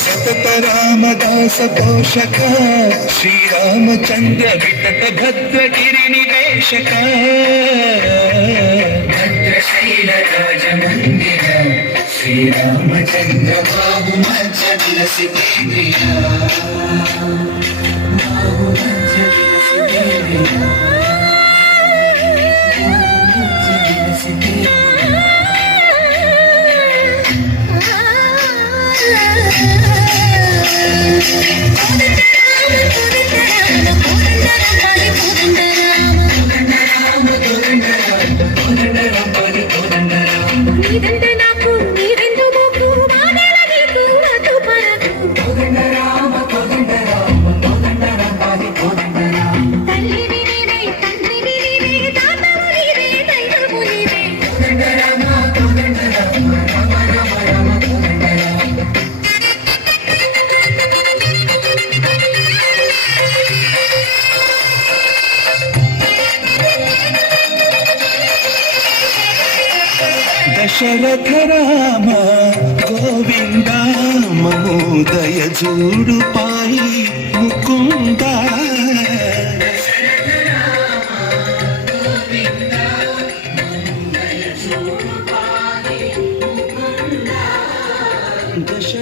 सतत रामदास पोषक श्रीरामचंद्र वितत भद्रगिरि निवेशक भद्रशैल राज मंदिर श्रीरामचंद्र बाबु मध्य विलसितेन्द्रिय बाबु मध्य विलसितेन्द्रिय దశరథ రామ గోవింద మమోదయ జూడు పాయి ముకుంద దశ